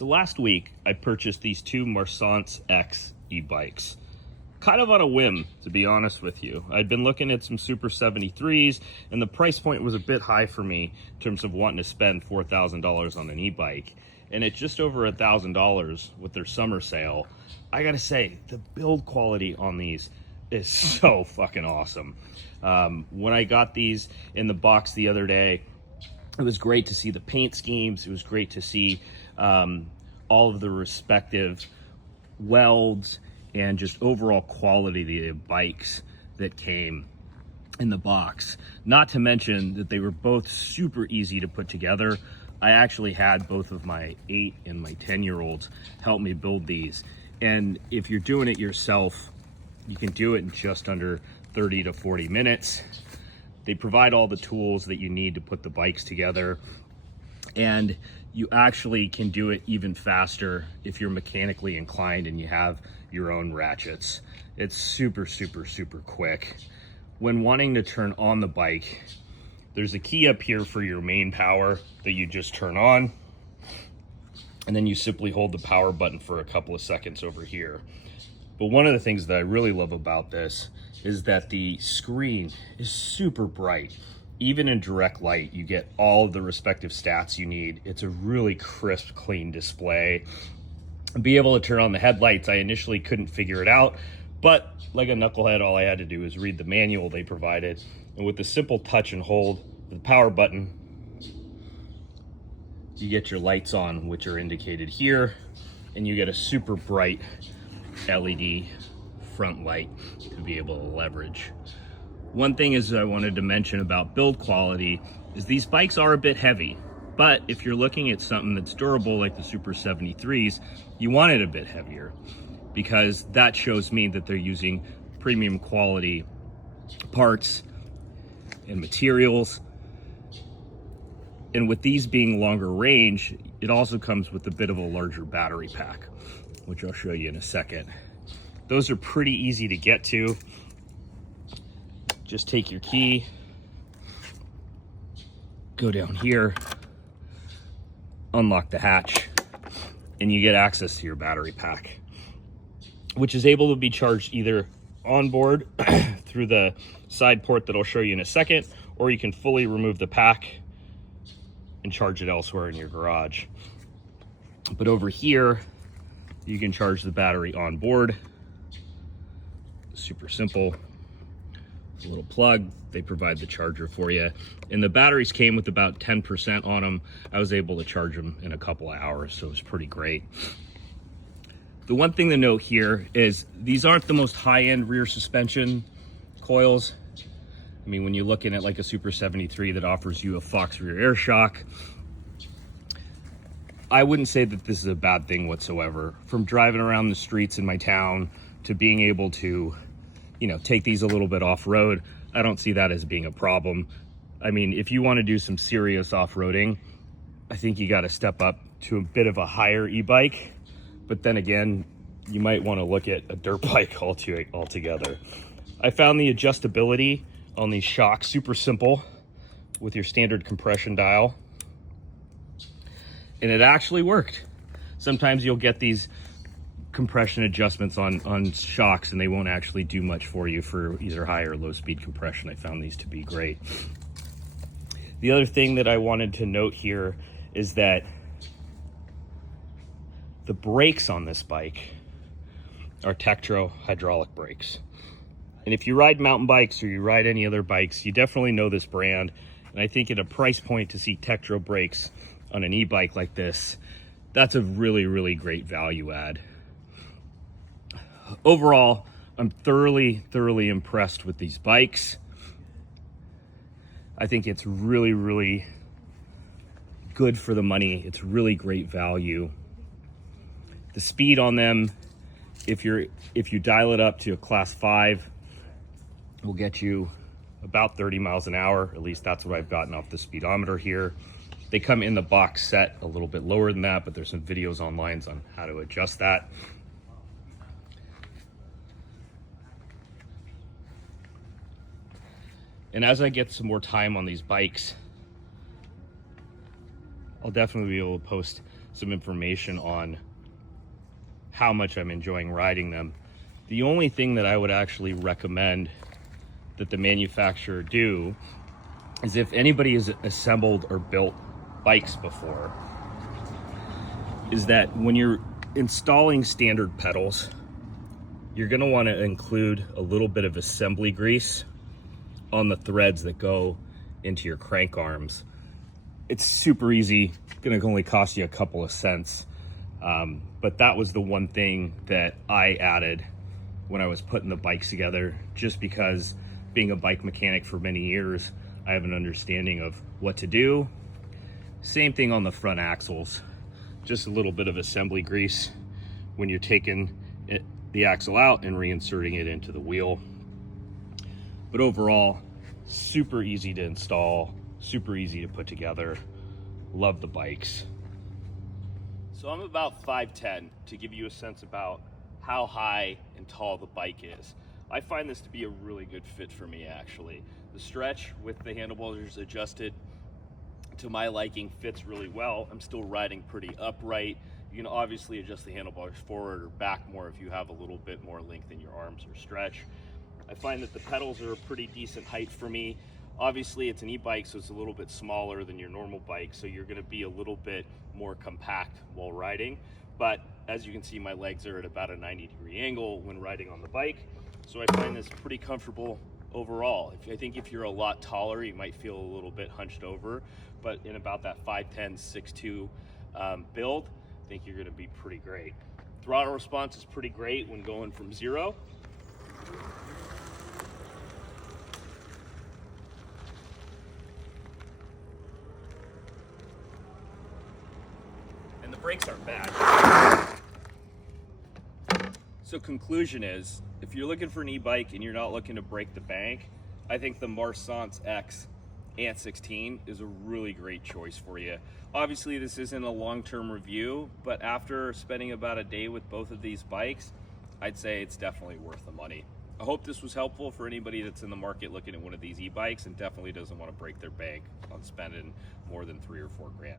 So last week, I purchased these two Marsant X e-bikes. Kind of on a whim, to be honest with you. I'd been looking at some Super 73s, and the price point was a bit high for me in terms of wanting to spend $4,000 on an e-bike. And at just over $1,000 with their summer sale, I gotta say, the build quality on these is so fucking awesome. When I got these in the box the other day, it was great to see the paint schemes. It was great to see all of the respective welds and just overall quality of the bikes that came in the box. Not to mention that they were both super easy to put together. I actually had both of my 8 and my 10-year-olds help me build these. And if you're doing it yourself, you can do it in just under 30 to 40 minutes. They provide all the tools that you need to put the bikes together. And you actually can do it even faster if you're mechanically inclined and you have your own ratchets. It's super, super, super quick. When wanting to turn on the bike, there's a key up here for your main power that you just turn on, and then you simply hold the power button for a couple of seconds over here. But one of the things that I really love about this is that the screen is super bright. Even in direct light, you get all of the respective stats you need. It's a really crisp, clean display. Be able to turn on the headlights, I initially couldn't figure it out, but like a knucklehead, all I had to do was read the manual they provided. And with the simple touch and hold of the power button, you get your lights on, which are indicated here, and you get a super bright LED front light to be able to leverage. One thing is I wanted to mention about build quality is these bikes are a bit heavy, but if you're looking at something that's durable like the Super 73s, you want it a bit heavier because that shows me that they're using premium quality parts and materials. And with these being longer range, it also comes with a bit of a larger battery pack, which I'll show you in a second. Those are pretty easy to get to. Just take your key, go down here, unlock the hatch, and you get access to your battery pack, which is able to be charged either on board through the side port that I'll show you in a second, or you can fully remove the pack and charge it elsewhere in your garage. But over here, you can charge the battery on board. Super simple. A little plug, they provide the charger for you. And the batteries came with about 10% on them. I was able to charge them in a couple of hours, so it was pretty great. The one thing to note here is these aren't the most high-end rear suspension coils. I mean, when you're looking at like a Super 73 that offers you a Fox rear air shock, I wouldn't say that this is a bad thing whatsoever. From driving around the streets in my town to being able to, take these a little bit off-road, I don't see that as being a problem. I mean, if you want to do some serious off-roading, I think you got to step up to a bit of a higher e-bike. But then again, you might want to look at a dirt bike altogether. I found the adjustability on these shocks super simple with your standard compression dial. And it actually worked. Sometimes you'll get these compression adjustments on shocks and they won't actually do much for you for either high or low speed compression. I found these to be great. The other thing that I wanted to note here is that the brakes on this bike are Tektro hydraulic brakes. And if you ride mountain bikes or you ride any other bikes, you definitely know this brand. And I think at a price point to see Tektro brakes on an e-bike like this, that's a really, really great value add. Overall, I'm thoroughly, thoroughly impressed with these bikes. I think it's really, really good for the money. It's really great value. The speed on them, if you dial it up to a class 5, will get you about 30 miles an hour. At least that's what I've gotten off the speedometer here. They come in the box set a little bit lower than that, but there's some videos online on how to adjust that. And as I get some more time on these bikes, I'll definitely be able to post some information on how much I'm enjoying riding them. The only thing that I would actually recommend that the manufacturer do is, if anybody has assembled or built bikes before, is that when you're installing standard pedals, you're going to want to include a little bit of assembly grease on the threads that go into your crank arms. It's super easy, going to only cost you a couple of cents, but that was the one thing that I added when I was putting the bikes together, just because being a bike mechanic for many years, I have an understanding of what to do. Same thing on the front axles, just a little bit of assembly grease when you're taking the axle out and reinserting it into the wheel. But overall, super easy to install, super easy to put together. Love the bikes. So I'm about 5'10", to give you a sense about how high and tall the bike is. I find this to be a really good fit for me, actually. The stretch with the handlebars adjusted to my liking fits really well. I'm still riding pretty upright. You can obviously adjust the handlebars forward or back more if you have a little bit more length in your arms or stretch. I find that the pedals are a pretty decent height for me. Obviously it's an e-bike, so it's a little bit smaller than your normal bike, so you're gonna be a little bit more compact while riding. But as you can see, my legs are at about a 90-degree angle when riding on the bike. So I find this pretty comfortable overall. I think if you're a lot taller, you might feel a little bit hunched over, but in about that 5'10", 6'2" build, I think you're gonna be pretty great. Throttle response is pretty great when going from 0. And the brakes aren't bad. So conclusion is, if you're looking for an e-bike and you're not looking to break the bank, I think the Marsant X Ant6 is a really great choice for you. Obviously this isn't a long-term review, but after spending about a day with both of these bikes, I'd say it's definitely worth the money. I hope this was helpful for anybody that's in the market looking at one of these e-bikes and definitely doesn't want to break their bank on spending more than $3 or $4 grand.